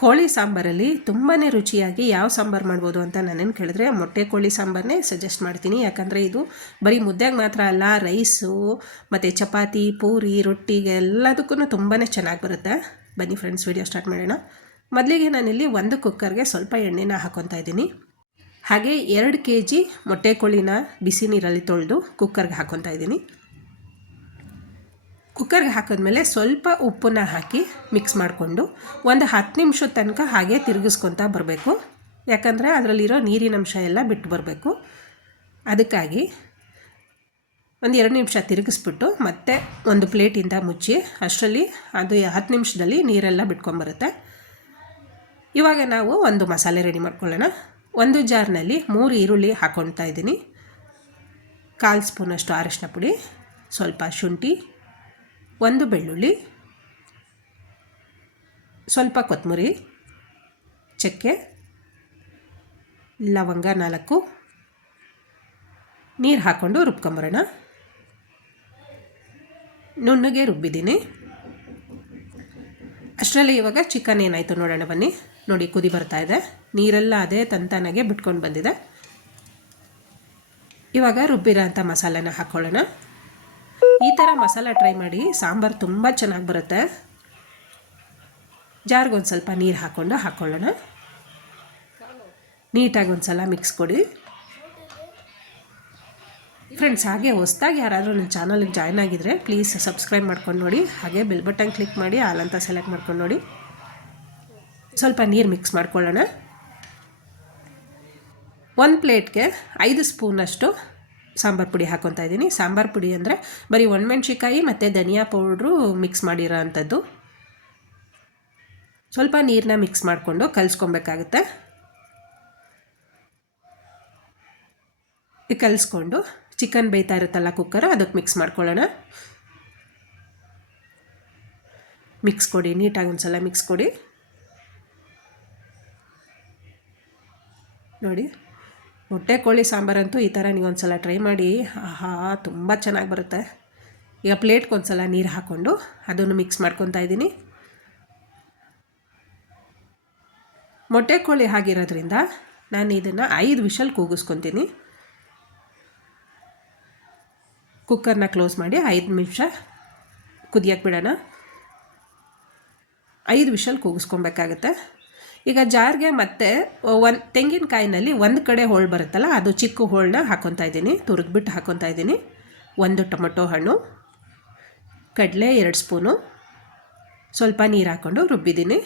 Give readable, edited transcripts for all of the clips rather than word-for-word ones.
ಕೋಳಿ ಸಾಂಬಾರಲ್ಲಿ ತುಂಬಾ ರುಚಿಯಾಗಿ ಯಾವ ಸಾಂಬಾರು ಮಾಡ್ಬೋದು ಅಂತ ನಾನೇನು ಕೇಳಿದ್ರೆ ಮೊಟ್ಟೆ ಕೋಳಿ ಸಾಂಬಾರನ್ನೇ ಸಜೆಸ್ಟ್ ಮಾಡ್ತೀನಿ. ಯಾಕಂದರೆ ಇದು ಬರೀ ಮುದ್ದೆಗೆ ಮಾತ್ರ ಅಲ್ಲ, ರೈಸು ಮತ್ತು ಚಪಾತಿ, ಪೂರಿ, ರೊಟ್ಟಿಗೆ ಎಲ್ಲದಕ್ಕೂ ತುಂಬಾ ಚೆನ್ನಾಗಿ ಬರುತ್ತೆ. ಬನ್ನಿ ಫ್ರೆಂಡ್ಸ್, ವಿಡಿಯೋ ಸ್ಟಾರ್ಟ್ ಮಾಡೋಣ. ಮೊದಲಿಗೆ ನಾನಿಲ್ಲಿ ಒಂದು ಕುಕ್ಕರ್ಗೆ ಸ್ವಲ್ಪ ಎಣ್ಣೆನ ಹಾಕ್ಕೊತಾ ಇದ್ದೀನಿ. ಹಾಗೆ 2 kg ಮೊಟ್ಟೆ ಕೋಳಿನ ಬಿಸಿ ನೀರಲ್ಲಿ ತೊಳೆದು ಕುಕ್ಕರ್ಗೆ ಹಾಕ್ಕೊತಾ ಇದ್ದೀನಿ. ಕುಕ್ಕರ್ಗೆ ಹಾಕಿದ್ಮೇಲೆ ಸ್ವಲ್ಪ ಉಪ್ಪನ್ನ ಹಾಕಿ ಮಿಕ್ಸ್ ಮಾಡಿಕೊಂಡು ಒಂದು 10 ನಿಮಿಷದ ತನಕ ಹಾಗೆ ತಿರುಗಿಸ್ಕೊತಾ ಬರಬೇಕು. ಯಾಕಂದರೆ ಅದರಲ್ಲಿರೋ ನೀರಿನಂಶ ಎಲ್ಲ ಬಿಟ್ಟು ಬರಬೇಕು. ಅದಕ್ಕಾಗಿ ಒಂದು 2 ನಿಮಿಷ ತಿರುಗಿಸ್ಬಿಟ್ಟು ಮತ್ತೆ ಒಂದು ಪ್ಲೇಟಿಂದ ಮುಚ್ಚಿ, ಅಷ್ಟರಲ್ಲಿ ಅದು 10 ನಿಮಿಷದಲ್ಲಿ ನೀರೆಲ್ಲ ಬಿಟ್ಕೊಂಬರುತ್ತೆ. ಇವಾಗ ನಾವು ಒಂದು ಮಸಾಲೆ ರೆಡಿ ಮಾಡ್ಕೊಳ್ಳೋಣ. ಒಂದು ಜಾರ್ನಲ್ಲಿ 3 ಈರುಳ್ಳಿ ಹಾಕ್ಕೊಳ್ತಾ ಇದ್ದೀನಿ. 1/4 ಸ್ಪೂನಷ್ಟು ಅರಿಶಿನ ಪುಡಿ, ಸ್ವಲ್ಪ ಶುಂಠಿ, 1 ಬೆಳ್ಳುಳ್ಳಿ, ಸ್ವಲ್ಪ ಕೊತ್ತಂಬರಿ, ಚಕ್ಕೆ, ಲವಂಗ 4, ನೀರು ಹಾಕ್ಕೊಂಡು ರುಬ್ಕೊಂಬರೋಣ. ನುಣ್ಣಗೆ ರುಬ್ಬಿದ್ದೀನಿ. ಅಷ್ಟರಲ್ಲಿ ಇವಾಗ ಚಿಕನ್ ಏನಾಯಿತು ನೋಡೋಣ ಬನ್ನಿ. ನೋಡಿ, ಕುದಿ ಬರ್ತಾ ಇದೆ, ನೀರೆಲ್ಲ ಅದೇ ತಂತಾನಾಗೆ ಬಿಟ್ಕೊಂಡು ಬಂದಿದೆ. ಇವಾಗ ರುಬ್ಬಿರೋ ಅಂಥ ಮಸಾಲೆನ ಹಾಕ್ಕೊಳ್ಳೋಣ. ಈ ಥರ ಮಸಾಲ ಟ್ರೈ ಮಾಡಿ, ಸಾಂಬಾರು ತುಂಬ ಚೆನ್ನಾಗಿ ಬರುತ್ತೆ. ಜಾರ್ಗೊಂದು ಸ್ವಲ್ಪ ನೀರು ಹಾಕ್ಕೊಳ್ಳೋಣ. ನೀಟಾಗಿ ಒಂದು ಸಲ ಮಿಕ್ಸ್ ಕೊಡಿ ಫ್ರೆಂಡ್ಸ್. ಹಾಗೆ ಹೊಸದಾಗಿ ಯಾರಾದರೂ ನನ್ನ ಚಾನಲ್ಗೆ ಜಾಯ್ನ್ ಆಗಿದ್ದರೆ ಪ್ಲೀಸ್ ಸಬ್ಸ್ಕ್ರೈಬ್ ಮಾಡ್ಕೊಂಡು ನೋಡಿ. ಹಾಗೆ ಬೆಲ್ ಬಟನ್ ಕ್ಲಿಕ್ ಮಾಡಿ ಆಲ್ ಅಂತ ಸೆಲೆಕ್ಟ್ ಮಾಡ್ಕೊಂಡು ನೋಡಿ. ಸ್ವಲ್ಪ ನೀರು ಮಿಕ್ಸ್ ಮಾಡ್ಕೊಳ್ಳೋಣ. 1 ಪ್ಲೇಟ್ಗೆ 5 ಸ್ಪೂನಷ್ಟು ಸಾಂಬಾರು ಪುಡಿ ಹಾಕ್ಕೊತಾ ಇದ್ದೀನಿ. ಸಾಂಬಾರು ಪುಡಿ ಅಂದರೆ ಬರೀ ಒಣಮೆಣ್ಸಿಕಾಯಿ ಮತ್ತು ಧನಿಯಾ ಪೌಡ್ರು ಮಿಕ್ಸ್ ಮಾಡಿರೋ ಅಂಥದ್ದು. ಸ್ವಲ್ಪ ನೀರನ್ನ ಮಿಕ್ಸ್ ಮಾಡಿಕೊಂಡು ಕಲಿಸ್ಕೊಬೇಕಾಗುತ್ತೆ. ಕಲಿಸ್ಕೊಂಡು ಚಿಕನ್ ಬೇಯ್ತಾ ಇರುತ್ತಲ್ಲ ಕುಕ್ಕರ್, ಅದಕ್ಕೆ ಮಿಕ್ಸ್ ಮಾಡ್ಕೊಳ್ಳೋಣ. ಮಿಕ್ಸ್ ಕೊಡಿ, ನೀಟಾಗಿ ಒಂದು ಸಲ ಮಿಕ್ಸ್ ಕೊಡಿ. ನೋಡಿ, ಮೊಟ್ಟೆ ಕೋಳಿ ಸಾಂಬಾರಂತೂ ಈ ಥರ ನೀವೊಂದು ಸಲ ಟ್ರೈ ಮಾಡಿ. ಆಹಾ, ತುಂಬ ಚೆನ್ನಾಗಿ ಬರುತ್ತೆ. ಈಗ ಪ್ಲೇಟ್ಗೆ ಒಂದು ಸಲ ನೀರು ಹಾಕ್ಕೊಂಡು ಅದನ್ನು ಮಿಕ್ಸ್ ಮಾಡ್ಕೊತಾ ಇದ್ದೀನಿ. ಮೊಟ್ಟೆ ಕೋಳಿ ಆಗಿರೋದ್ರಿಂದ ನಾನು ಇದನ್ನು 5 ವಿಷಲ್ ಕೂಗಿಸ್ಕೊತೀನಿ. ಕುಕ್ಕರ್ನ ಕ್ಲೋಸ್ ಮಾಡಿ 5 ನಿಮಿಷ ಕುದಿಯೋಕ್ಕೆ ಬಿಡೋಣ. 5 ವಿಷಲ್ ಕೂಗಿಸ್ಕೊಬೇಕಾಗತ್ತೆ. ಈಗ ಜಾರ್ಗೆ ಮತ್ತೆ ತೆಂಗಿನಕಾಯಿನಲ್ಲಿ ಒಂದು ಕಡೆ ಹೋಳು ಬರುತ್ತಲ್ಲ, ಅದು ಚಿಕ್ಕ ಹೋಳನ್ನ ಹಾಕ್ಕೊತಾ ಇದ್ದೀನಿ, ತುರಿದ್ಬಿಟ್ಟು ಹಾಕ್ಕೊತಾ ಇದ್ದೀನಿ. 1 ಟೊಮೊಟೊ ಹಣ್ಣು, ಕಡಲೆ 2 ಸ್ಪೂನು, ಸ್ವಲ್ಪ ನೀರು ಹಾಕ್ಕೊಂಡು ರುಬ್ಬಿದ್ದೀನಿ.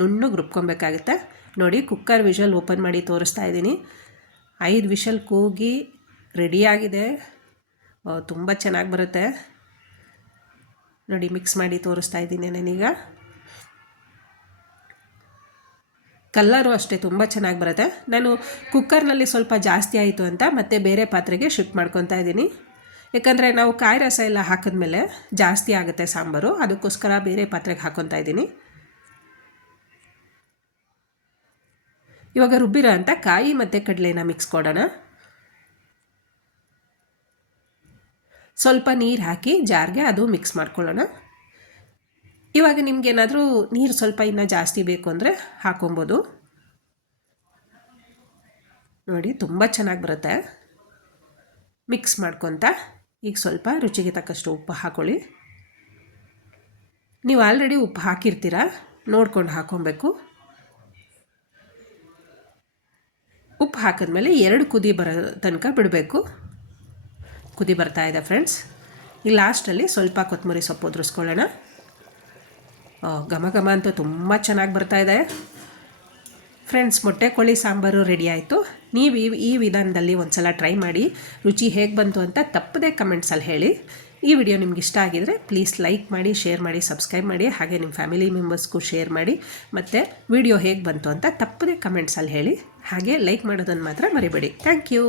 ನುಣ್ಣಗೆ ರುಬ್ಕೊಬೇಕಾಗುತ್ತೆ. ನೋಡಿ, ಕುಕ್ಕರ್ ವಿಷಲ್ ಓಪನ್ ಮಾಡಿ ತೋರಿಸ್ತಾ ಇದ್ದೀನಿ. 5 ವಿಷಲ್ ಕೂಗಿ ರೆಡಿಯಾಗಿದೆ. ತುಂಬ ಚೆನ್ನಾಗಿ ಬರುತ್ತೆ. ನೋಡಿ, ಮಿಕ್ಸ್ ಮಾಡಿ ತೋರಿಸ್ತಾ ಇದ್ದೀನಿ ನಾನೀಗ. ಕಲ್ಲರು ಅಷ್ಟೇ ತುಂಬ ಚೆನ್ನಾಗಿ ಬರುತ್ತೆ. ನಾನು ಕುಕ್ಕರ್ನಲ್ಲಿ ಸ್ವಲ್ಪ ಜಾಸ್ತಿ ಆಯಿತು ಅಂತ ಮತ್ತೆ ಬೇರೆ ಪಾತ್ರೆಗೆ ಶಿಫ್ಟ್ ಮಾಡ್ಕೊತಾ ಇದ್ದೀನಿ. ಯಾಕಂದರೆ ನಾವು ಕಾಯಿ ರಸ ಎಲ್ಲ ಹಾಕಿದ್ಮೇಲೆ ಜಾಸ್ತಿ ಆಗುತ್ತೆ ಸಾಂಬಾರು, ಅದಕ್ಕೋಸ್ಕರ ಬೇರೆ ಪಾತ್ರೆಗೆ ಹಾಕ್ಕೊತಾ ಇದ್ದೀನಿ. ಇವಾಗ ರುಬ್ಬಿರೋ ಅಂಥ ಕಾಯಿ ಮತ್ತು ಕಡಲೆನ ಮಿಕ್ಸ್ ಕೊಡೋಣ. ಸ್ವಲ್ಪ ನೀರು ಹಾಕಿ ಜಾರ್ಗೆ ಅದು ಮಿಕ್ಸ್ ಮಾಡ್ಕೊಳ್ಳೋಣ. ಇವಾಗ ನಿಮಗೇನಾದರೂ ನೀರು ಸ್ವಲ್ಪ ಇನ್ನೂ ಜಾಸ್ತಿ ಬೇಕು ಅಂದರೆ ಹಾಕೊಬೋದು. ನೋಡಿ, ತುಂಬ ಚೆನ್ನಾಗಿ ಬರುತ್ತೆ. ಮಿಕ್ಸ್ ಮಾಡ್ಕೊತ ಈಗ ಸ್ವಲ್ಪ ರುಚಿಗೆ ತಕ್ಕಷ್ಟು ಉಪ್ಪು ಹಾಕ್ಕೊಳ್ಳಿ. ನೀವು ಆಲ್ರೆಡಿ ಉಪ್ಪು ಹಾಕಿರ್ತೀರ, ನೋಡ್ಕೊಂಡು ಹಾಕ್ಕೊಬೇಕು. ಉಪ್ಪು ಹಾಕಿದ್ಮೇಲೆ 2 ಕುದಿ ಬರೋ ತನಕ ಬಿಡಬೇಕು. ಕುದಿ ಬರ್ತಾ ಇದೆ ಫ್ರೆಂಡ್ಸ್. ಈಗ ಲಾಸ್ಟಲ್ಲಿ ಸ್ವಲ್ಪ ಕೊತ್ತಂಬರಿ ಸೊಪ್ಪು ಉದುರಿಸ್ಕೊಳ್ಳೋಣ. ಘಮ ಘಮ ಅಂತೂ ತುಂಬ ಚೆನ್ನಾಗಿ ಬರ್ತಾಯಿದೆ ಫ್ರೆಂಡ್ಸ್. ಮೊಟ್ಟೆ ಕೋಳಿ ಸಾಂಬಾರು ರೆಡಿ ಆಯಿತು. ನೀವು ಈ ವಿಧಾನದಲ್ಲಿ ಒಂದು ಸಲ ಟ್ರೈ ಮಾಡಿ, ರುಚಿ ಹೇಗೆ ಬಂತು ಅಂತ ತಪ್ಪದೆ ಕಮೆಂಟ್ಸಲ್ಲಿ ಹೇಳಿ. ಈ ವಿಡಿಯೋ ನಿಮ್ಗೆ ಇಷ್ಟ ಆಗಿದರೆ ಪ್ಲೀಸ್ ಲೈಕ್ ಮಾಡಿ, ಶೇರ್ ಮಾಡಿ, ಸಬ್ಸ್ಕ್ರೈಬ್ ಮಾಡಿ. ಹಾಗೆ ನಿಮ್ಮ ಫ್ಯಾಮಿಲಿ ಮೆಂಬರ್ಸ್ಗೂ ಶೇರ್ ಮಾಡಿ. ಮತ್ತು ವಿಡಿಯೋ ಹೇಗೆ ಬಂತು ಅಂತ ತಪ್ಪದೆ ಕಮೆಂಟ್ಸಲ್ಲಿ ಹೇಳಿ. ಹಾಗೆ ಲೈಕ್ ಮಾಡೋದನ್ನು ಮಾತ್ರ ಮರಿಬೇಡಿ. Thank you.